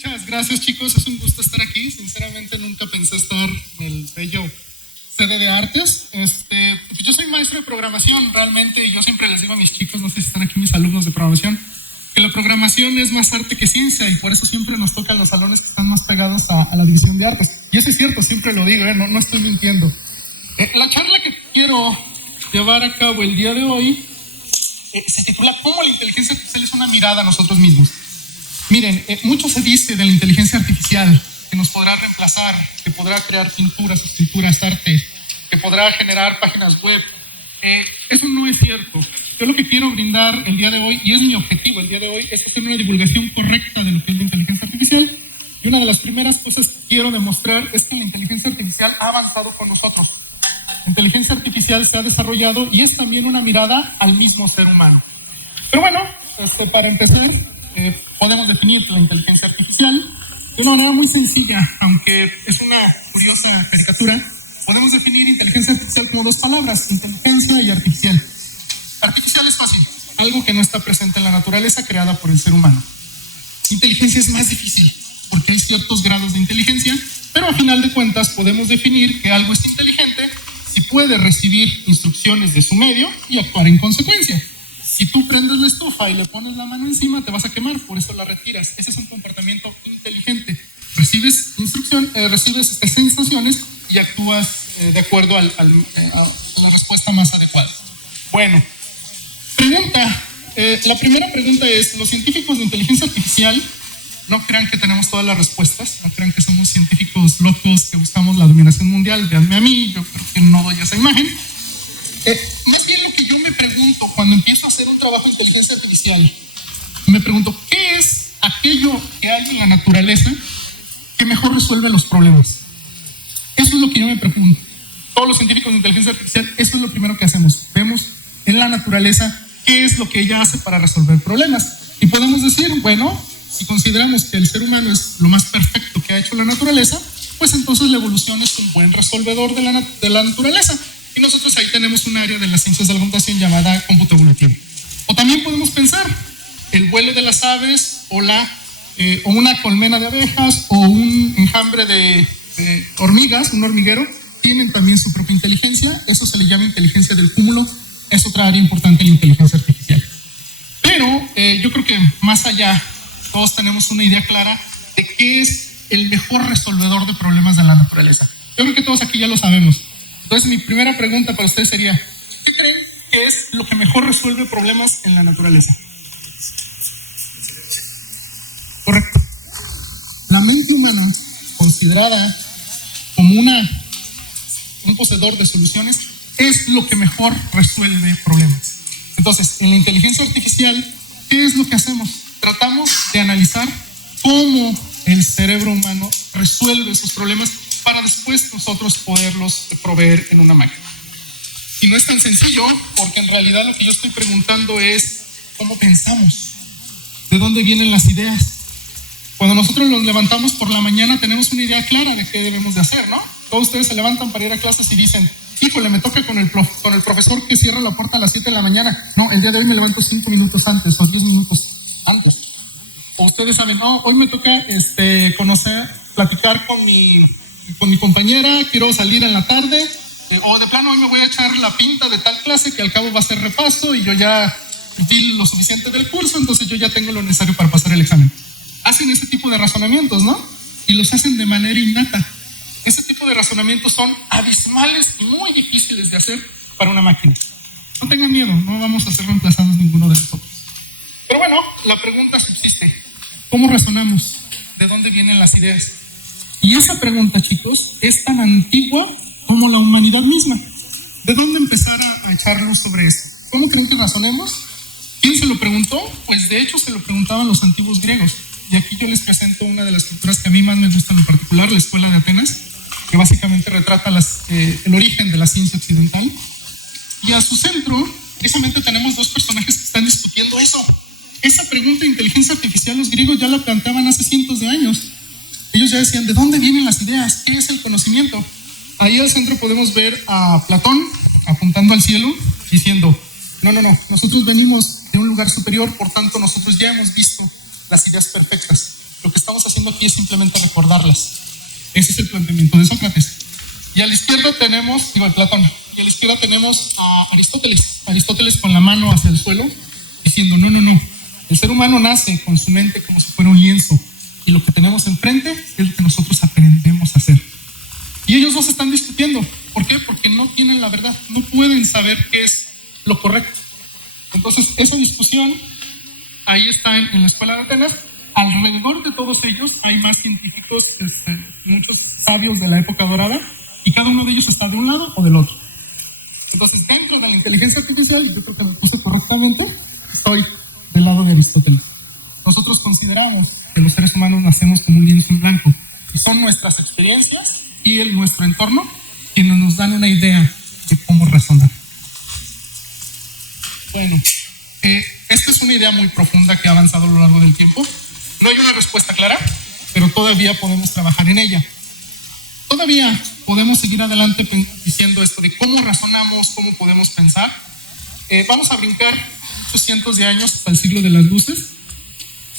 Muchas gracias, chicos, es un gusto estar aquí. Sinceramente nunca pensé estar en el bello sede de artes. Yo soy maestro de programación, realmente yo siempre les digo a mis chicos, no sé si están aquí mis alumnos de programación, que la programación es más arte que ciencia y por eso siempre nos tocan los salones que están más pegados a la división de artes. Y eso es cierto, siempre lo digo, no estoy mintiendo. La charla que quiero llevar a cabo el día de hoy se titula ¿Cómo la inteligencia artificial es una mirada a nosotros mismos? Miren, mucho se dice de la inteligencia artificial, que nos podrá reemplazar, que podrá crear pinturas, escrituras, arte, que podrá generar páginas web. Eso no es cierto. Yo lo que quiero brindar el día de hoy, y es mi objetivo el día de hoy, es hacer una divulgación correcta de lo que es la inteligencia artificial. Y una de las primeras cosas que quiero demostrar es que la inteligencia artificial ha avanzado con nosotros. La inteligencia artificial se ha desarrollado y es también una mirada al mismo ser humano. Pero bueno, para empezar, podemos definir la inteligencia artificial de una manera muy sencilla, aunque es una curiosa caricatura. Podemos definir inteligencia artificial como dos palabras, inteligencia y artificial. Artificial es fácil, algo que no está presente en la naturaleza creada por el ser humano. Inteligencia es más difícil, porque hay ciertos grados de inteligencia, pero a final de cuentas podemos definir que algo es inteligente si puede recibir instrucciones de su medio y actuar en consecuencia. Si tú prendes la estufa y le pones la mano encima, te vas a quemar, por eso la retiras. Ese es un comportamiento inteligente. Recibes recibes sensaciones y actúas de acuerdo a la respuesta más adecuada. Bueno, la primera pregunta es, ¿los científicos de inteligencia artificial no crean que tenemos todas las respuestas? No crean que somos científicos locos que buscamos la dominación mundial. Véanme a mí, yo creo que no doy esa imagen. Más bien lo que yo me pregunto cuando empiezo a hacer un trabajo de inteligencia artificial, me pregunto, ¿qué es aquello que hay en la naturaleza que mejor resuelve los problemas? Eso es lo que yo me pregunto. Todos los científicos de inteligencia artificial, eso es lo primero que hacemos. Vemos en la naturaleza qué es lo que ella hace para resolver problemas. Y podemos decir, bueno, si consideramos que el ser humano es lo más perfecto que ha hecho la naturaleza, pues entonces la evolución es un buen resolvedor de la naturaleza. Y nosotros ahí tenemos un área de las ciencias de la computación llamada cómputo evolutivo. O también podemos pensar, el vuelo de las aves o una colmena de abejas o un enjambre de hormigas, un hormiguero, tienen también su propia inteligencia. Eso se le llama inteligencia del cúmulo. Es otra área importante en la inteligencia artificial. Pero yo creo que más allá, todos tenemos una idea clara de qué es el mejor resolvedor de problemas de la naturaleza. Yo creo que todos aquí ya lo sabemos. Entonces mi primera pregunta para ustedes sería, ¿qué creen que es lo que mejor resuelve problemas en la naturaleza? Correcto. La mente humana, considerada como un poseedor de soluciones, es lo que mejor resuelve problemas. Entonces, en la inteligencia artificial, ¿qué es lo que hacemos? Tratamos de analizar cómo el cerebro humano resuelve esos problemas para después nosotros poderlos proveer en una máquina. Y no es tan sencillo, porque en realidad lo que yo estoy preguntando es cómo pensamos, de dónde vienen las ideas. Cuando nosotros nos levantamos por la mañana tenemos una idea clara de qué debemos de hacer, ¿no? Todos ustedes se levantan para ir a clases y dicen, híjole, me toca con el profesor que cierra la puerta a las 7 de la mañana. No, el día de hoy me levanto 5 minutos antes o 10 minutos antes. O ustedes saben, no, hoy me toca platicar con mi compañera, quiero salir en la tarde, o de plano hoy me voy a echar la pinta de tal clase que al cabo va a ser repaso y yo ya di lo suficiente del curso, entonces yo ya tengo lo necesario para pasar el examen. Hacen ese tipo de razonamientos, ¿no? Y los hacen de manera innata. Ese tipo de razonamientos son abismales y muy difíciles de hacer para una máquina. No tengan miedo, no vamos a ser reemplazados ninguno de nosotros. Pero bueno, la pregunta subsiste. ¿Cómo razonamos? ¿De dónde vienen las ideas? Y esa pregunta, chicos, es tan antigua como la humanidad misma. ¿De dónde empezar a echar luz sobre esto? ¿Cómo creen que razonemos? ¿Quién se lo preguntó? Pues de hecho se lo preguntaban los antiguos griegos. Y aquí yo les presento una de las culturas que a mí más me gusta en lo particular, la Escuela de Atenas, que básicamente retrata el origen de la ciencia occidental. Y a su centro, precisamente tenemos dos personajes que están discutiendo eso. Esa pregunta de inteligencia artificial los griegos ya la planteaban hace cientos de años. Ellos ya decían, ¿de dónde vienen las ideas? ¿Qué es el conocimiento? Ahí al centro podemos ver a Platón apuntando al cielo, diciendo, no, nosotros venimos de un lugar superior, por tanto nosotros ya hemos visto las ideas perfectas. Lo que estamos haciendo haciendo aquí es simplemente recordarlas. Ese es el planteamiento de Sócrates. Y a la izquierda tenemos, de Platón, y a la izquierda tenemos a Aristóteles. Aristóteles con la mano hacia el suelo, diciendo, no. El ser humano nace con su mente como si fuera un lienzo. Y lo que tenemos enfrente es lo que nosotros aprendemos a hacer. Y ellos dos están discutiendo. ¿Por qué? Porque no tienen la verdad. No pueden saber qué es lo correcto. Entonces, esa discusión ahí está en la escuela de Atenas. Alrededor de todos ellos hay más científicos, muchos sabios de la época dorada, y cada uno de ellos está de un lado o del otro. Entonces, dentro de la inteligencia artificial, yo creo que me puse correctamente, estoy del lado de Aristóteles. Nosotros consideramos que los seres humanos nacemos como un lienzo en blanco, y son nuestras experiencias y nuestro entorno quienes nos dan una idea de cómo razonar. Bueno, esta es una idea muy profunda que ha avanzado a lo largo del tiempo. No hay una respuesta clara, pero todavía podemos trabajar en ella. Todavía podemos seguir adelante diciendo esto de cómo razonamos, cómo podemos pensar. Vamos a brincar muchos cientos de años hasta el siglo de las luces.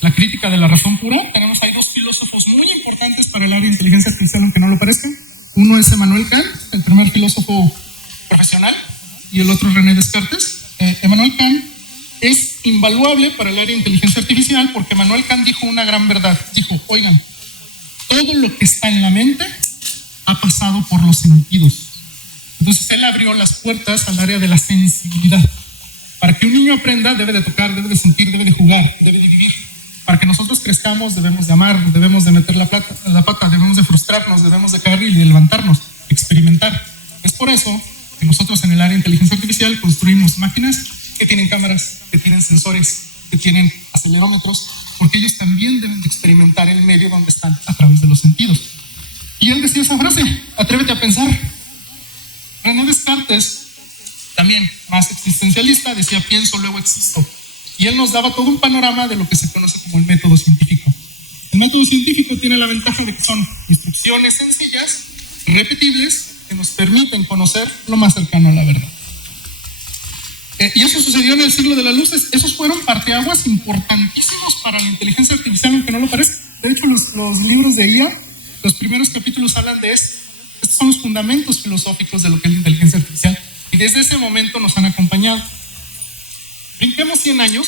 La crítica de la razón pura. Tenemos ahí dos filósofos muy importantes para el área de inteligencia artificial, aunque no lo parezca. Uno es Emmanuel Kant, el primer filósofo profesional, y el otro René Descartes. Emmanuel Kant es invaluable para el área de inteligencia artificial porque Emmanuel Kant dijo una gran verdad. Dijo, oigan, todo lo que está en la mente ha pasado por los sentidos. Entonces él abrió las puertas al área de la sensibilidad. Para que un niño aprenda, debe de tocar, debe de sentir, debe de jugar, debe de vivir. Para que nosotros crezcamos, debemos de amar, debemos de meter la pata, debemos de frustrarnos, debemos de caer y de levantarnos, experimentar. Es por eso que nosotros en el área de inteligencia artificial construimos máquinas que tienen cámaras, que tienen sensores, que tienen acelerómetros, porque ellos también deben de experimentar el medio donde están a través de los sentidos. Y él decía esa frase, atrévete a pensar. René Descartes, también más existencialista, decía pienso, luego existo. Y él nos daba todo un panorama de lo que se conoce como el método científico. El método científico tiene la ventaja de que son instrucciones sencillas, repetibles, que nos permiten conocer lo más cercano a la verdad. Y eso sucedió en el siglo de las luces. Esos fueron parteaguas importantísimos para la inteligencia artificial, aunque no lo parezca. De hecho, los libros de IA, los primeros capítulos hablan de esto. Estos son los fundamentos filosóficos de lo que es la inteligencia artificial. Y desde ese momento nos han acompañado. Brinquemos 100 años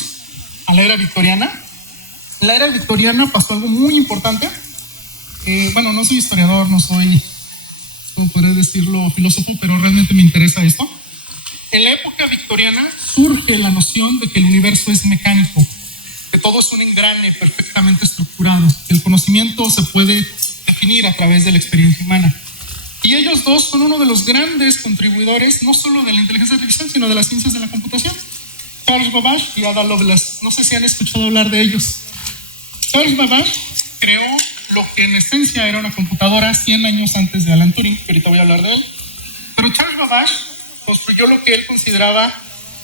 a la era victoriana. En la era victoriana pasó algo muy importante. Bueno, no soy historiador, no soy, ¿cómo podría decirlo?, filósofo, pero realmente me interesa esto. En la época victoriana surge la noción de que el universo es mecánico, que todo es un engrane perfectamente estructurado, que el conocimiento se puede definir a través de la experiencia humana. Y ellos dos son uno de los grandes contribuidores, no solo de la inteligencia artificial, sino de las ciencias de la computación. Charles Babbage y Ada Lovelace. No sé si han escuchado hablar de ellos. Charles Babbage creó lo que en esencia era una computadora 100 años antes de Alan Turing, que ahorita voy a hablar de él. Pero Charles Babbage construyó lo que él consideraba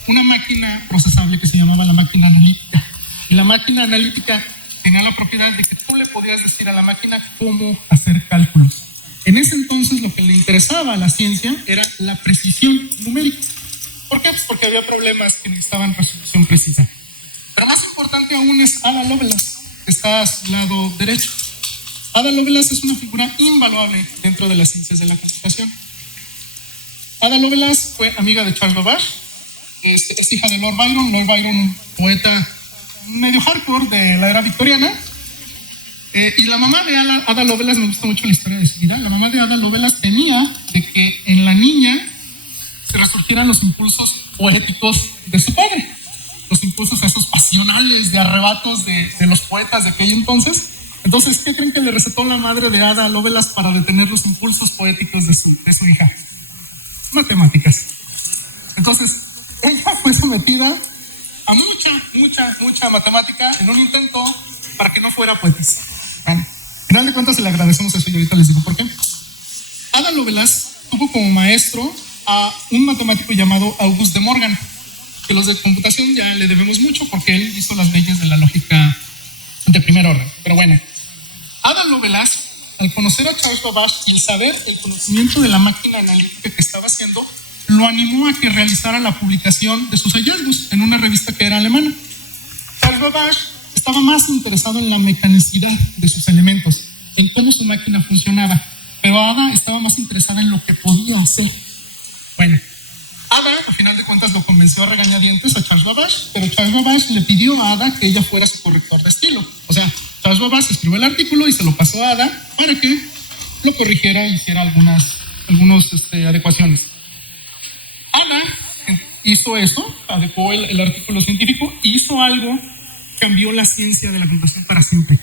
una máquina procesable que se llamaba la máquina analítica. Y la máquina analítica tenía la propiedad de que tú le podías decir a la máquina cómo hacer cálculos. En ese entonces lo que le interesaba a la ciencia era la precisión numérica. ¿Por qué? Pues porque había problemas que necesitaban resolución precisa. Pero más importante aún es Ada Lovelace, que está a su lado derecho. Ada Lovelace es una figura invaluable dentro de las ciencias de la computación. Ada Lovelace fue amiga de Charles Babbage, es hija de Lord Byron. Lord Byron, un poeta medio hardcore de la era victoriana. Y la mamá de Ada Lovelace, me gusta mucho la historia de su vida, la mamá de Ada Lovelace temía de que en la niña se resurgieran los impulsos poéticos de su padre, los impulsos esos pasionales de arrebatos de los poetas de aquel entonces. Entonces, ¿qué creen que le recetó la madre de Ada Lovelace para detener los impulsos poéticos de su hija? Matemáticas. Entonces, ella fue sometida a mucha matemática en un intento para que no fuera poetisa. Bueno, al final de cuentas, le agradecemos eso y ahorita les digo por qué. Ada Lovelace tuvo como maestro a un matemático llamado Auguste de Morgan, que los de computación ya le debemos mucho porque él hizo las leyes de la lógica de primer orden. Pero bueno, Ada Lovelace, al conocer a Charles Babbage y saber el conocimiento de la máquina analítica que estaba haciendo, lo animó a que realizara la publicación de sus hallazgos en una revista que era alemana. Charles Babbage estaba más interesado en la mecanicidad de sus elementos, en cómo su máquina funcionaba. Pero Ada estaba más interesada en lo que podía hacer. Bueno, Ada, al final de cuentas, lo convenció a regañadientes a Charles Babbage, pero Charles Babbage le pidió a Ada que ella fuera su corrector de estilo. O sea, Charles Babbage escribió el artículo y se lo pasó a Ada para que lo corrigiera e hiciera algunas adecuaciones. Ada hizo eso, adecuó el artículo científico, hizo algo, cambió la ciencia de la computación para siempre.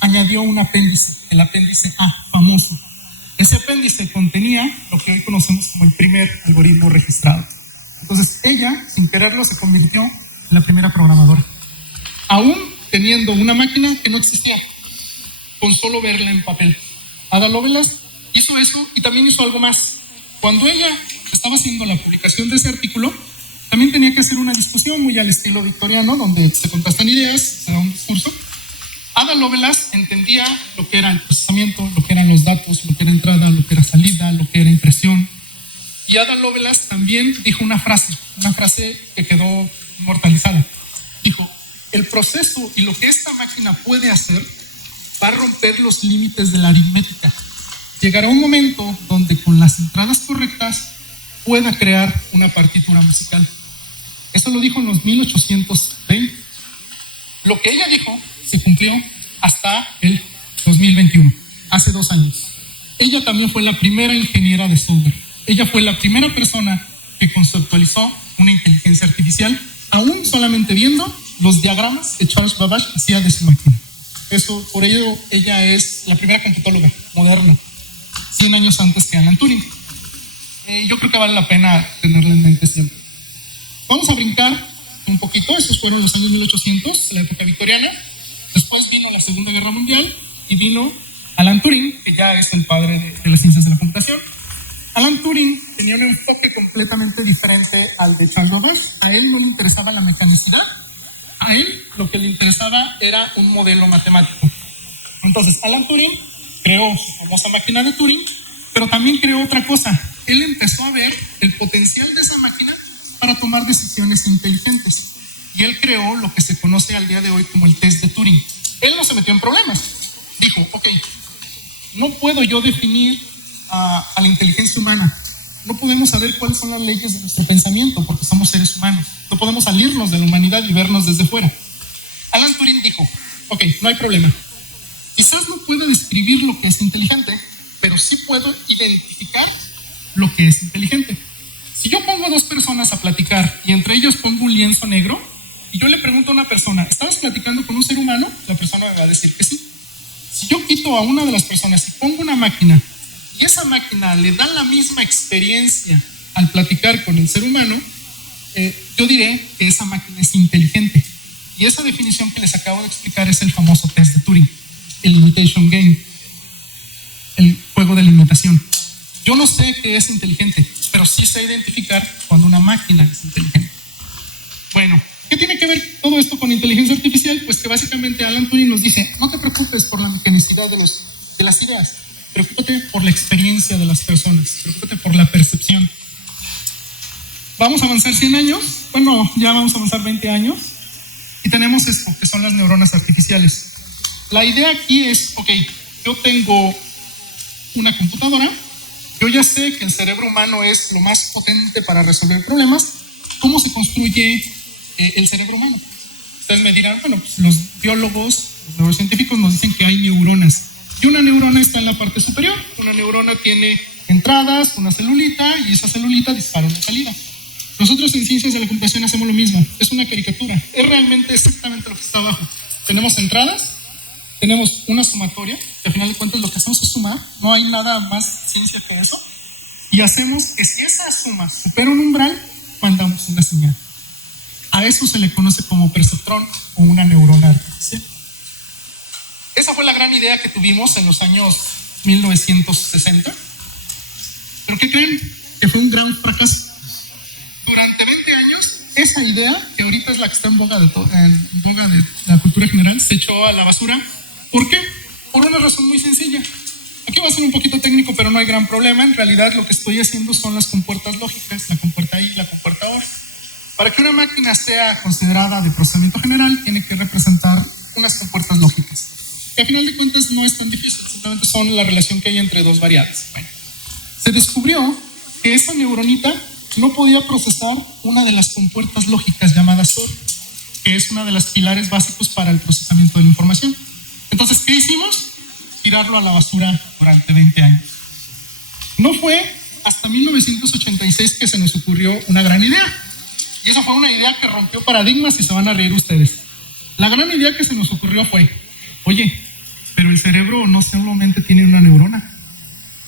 Añadió un apéndice, el apéndice A, famoso. Ese apéndice contenía lo que hoy conocemos como el primer algoritmo registrado. Entonces ella, sin quererlo, se convirtió en la primera programadora. Aún teniendo una máquina que no existía, con solo verla en papel. Ada Lovelace hizo eso y también hizo algo más. Cuando ella estaba haciendo la publicación de ese artículo, también tenía que hacer una discusión muy al estilo victoriano, donde se contrastan ideas, se da un discurso. Ada Lovelace entendía lo que era el procesamiento, lo que eran los datos, lo que era entrada, lo que era salida, lo que era impresión. Y Ada Lovelace también dijo una frase que quedó inmortalizada. Dijo, el proceso y lo que esta máquina puede hacer va a romper los límites de la aritmética. Llegará un momento donde con las entradas correctas pueda crear una partitura musical. Eso lo dijo en los 1820. Lo que ella dijo se cumplió hasta el 2021, hace 2 años. Ella también fue la primera ingeniera de software. Ella fue la primera persona que conceptualizó una inteligencia artificial, aún solamente viendo los diagramas que Charles Babbage hacía de su máquina. Por ello, ella es la primera computóloga moderna, 100 años antes que Alan Turing. Yo creo que vale la pena tenerla en mente siempre. Vamos a brincar un poquito. Estos fueron los años 1800, la época victoriana. Después vino la Segunda Guerra Mundial y vino Alan Turing, que ya es el padre de las ciencias de la computación. Alan Turing tenía un enfoque completamente diferente al de Charles Babbage. A él no le interesaba la mecanicidad. A él lo que le interesaba era un modelo matemático. Entonces, Alan Turing creó su famosa máquina de Turing, pero también creó otra cosa. Él empezó a ver el potencial de esa máquina para tomar decisiones inteligentes. Y él creó lo que se conoce al día de hoy como el test de Turing. Él no se metió en problemas. Dijo, ok, no puedo yo definir a la inteligencia humana. No podemos saber cuáles son las leyes de nuestro pensamiento porque somos seres humanos. No podemos salirnos de la humanidad y vernos desde fuera. Alan Turing dijo, ok, no hay problema. Quizás no puedo describir lo que es inteligente, pero sí puedo identificar lo que es inteligente. Si yo pongo a 2 personas a platicar y entre ellos pongo un lienzo negro y yo le pregunto a una persona, ¿estabas platicando con un ser humano? La persona me va a decir que sí. Si yo quito a una de las personas y pongo una máquina y esa máquina le da la misma experiencia al platicar con el ser humano, yo diré que esa máquina es inteligente. Y esa definición que les acabo de explicar es el famoso test de Turing, el imitation game, el juego de la imitación. Yo no sé qué es inteligente, pero sí sé identificar cuando una máquina es inteligente. Bueno, ¿qué tiene que ver todo esto con inteligencia artificial? Pues que básicamente Alan Turing nos dice, no te preocupes por la mecanicidad de las ideas, preocúpate por la experiencia de las personas, preocúpate por la percepción. Vamos a avanzar 100 años, bueno, ya vamos a avanzar 20 años, y tenemos esto, que son las neuronas artificiales. La idea aquí es, ok, yo tengo una computadora, yo ya sé que el cerebro humano es lo más potente para resolver problemas. ¿Cómo se construye el cerebro humano? Ustedes me dirán, bueno, pues los biólogos, los neurocientíficos nos dicen que hay neuronas. Y una neurona está en la parte superior. Una neurona tiene entradas, una celulita, y esa celulita dispara una salida. Nosotros en ciencias de la computación hacemos lo mismo. Es una caricatura. Es realmente exactamente lo que está abajo. Tenemos entradas, tenemos una sumatoria, que al final de cuentas lo que hacemos es sumar. No hay nada más ciencia que eso. Y hacemos que si esa suma supera un umbral, mandamos una señal. A eso se le conoce como perceptrón o una neurona artificial. Esa fue la gran idea que tuvimos en los años 1960. ¿Pero qué creen? Que fue un gran fracaso. Durante 20 años, esa idea, que ahorita es la que está en boga de la cultura general, se echó a la basura. ¿Por qué? Por una razón muy sencilla. Aquí va a ser un poquito técnico, pero no hay gran problema. En realidad lo que estoy haciendo son las compuertas lógicas, la compuerta I y la compuerta OR. Para que una máquina sea considerada de procesamiento general, tiene que representar unas compuertas lógicas. Que a final de cuentas no es tan difícil, simplemente son la relación que hay entre dos variables. Bueno, se descubrió que esa neuronita no podía procesar una de las compuertas lógicas llamadas SOR, que es una de las pilares básicos para el procesamiento de la información. Entonces, ¿qué hicimos? Tirarlo a la basura durante 20 años. No fue hasta 1986 que se nos ocurrió una gran idea. Y esa fue una idea que rompió paradigmas y se van a reír ustedes. La gran idea que se nos ocurrió fue, oye, pero el cerebro no solamente tiene una neurona,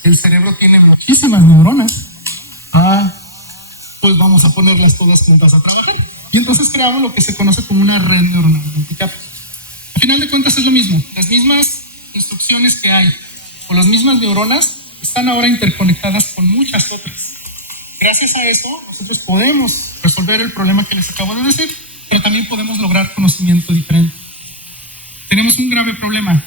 el cerebro tiene muchísimas neuronas. Pues vamos a ponerlas todas juntas a trabajar. Y entonces creamos lo que se conoce como una red neuronal multicapa. Al final de cuentas es lo mismo, las mismas instrucciones que hay o las mismas neuronas están ahora interconectadas con muchas otras. Gracias a eso nosotros podemos resolver el problema que les acabo de decir, pero también podemos lograr conocimiento diferente. Tenemos un grave problema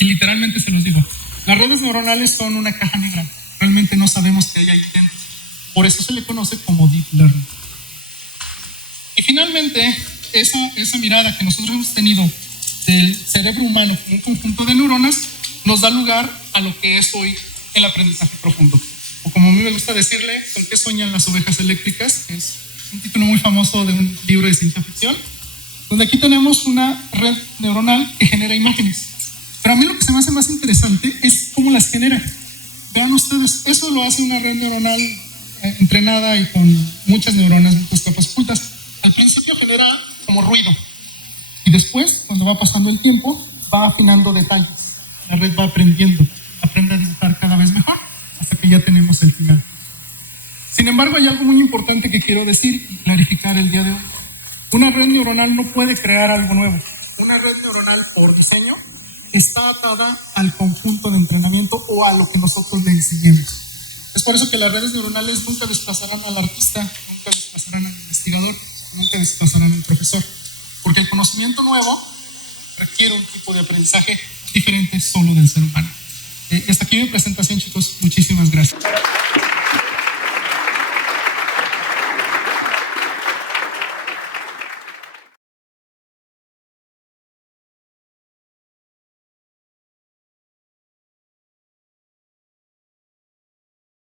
y literalmente se los digo, las redes neuronales son una caja negra, realmente no sabemos qué hay ahí dentro, por eso se le conoce como Deep Learning. Y finalmente, esa mirada que nosotros hemos tenido del cerebro humano como un conjunto de neuronas nos da lugar a lo que es hoy el aprendizaje profundo. O como a mí me gusta decirle, ¿con qué sueñan las ovejas eléctricas? Que es un título muy famoso de un libro de ciencia ficción, donde aquí tenemos una red neuronal que genera imágenes. Pero a mí lo que se me hace más interesante es cómo las genera. Vean ustedes, eso lo hace una red neuronal entrenada y con muchas neuronas, muchas capas ocultas. Al principio genera como ruido y después, cuando va pasando el tiempo, va afinando detalles. La red va aprendiendo, aprende a dibujar cada vez mejor hasta que ya tenemos el final. Sin embargo, hay algo muy importante que quiero decir y clarificar el día de hoy. Una red neuronal no puede crear algo nuevo. Una red neuronal, por diseño, está atada al conjunto de entrenamiento o a lo que nosotros le enseñemos. Es por eso que las redes neuronales nunca desplazarán al artista, nunca desplazarán al investigador, nunca desplazarán al profesor, porque el conocimiento nuevo requiere un tipo de aprendizaje diferente solo del ser humano. Hasta aquí mi presentación, chicos. Muchísimas gracias.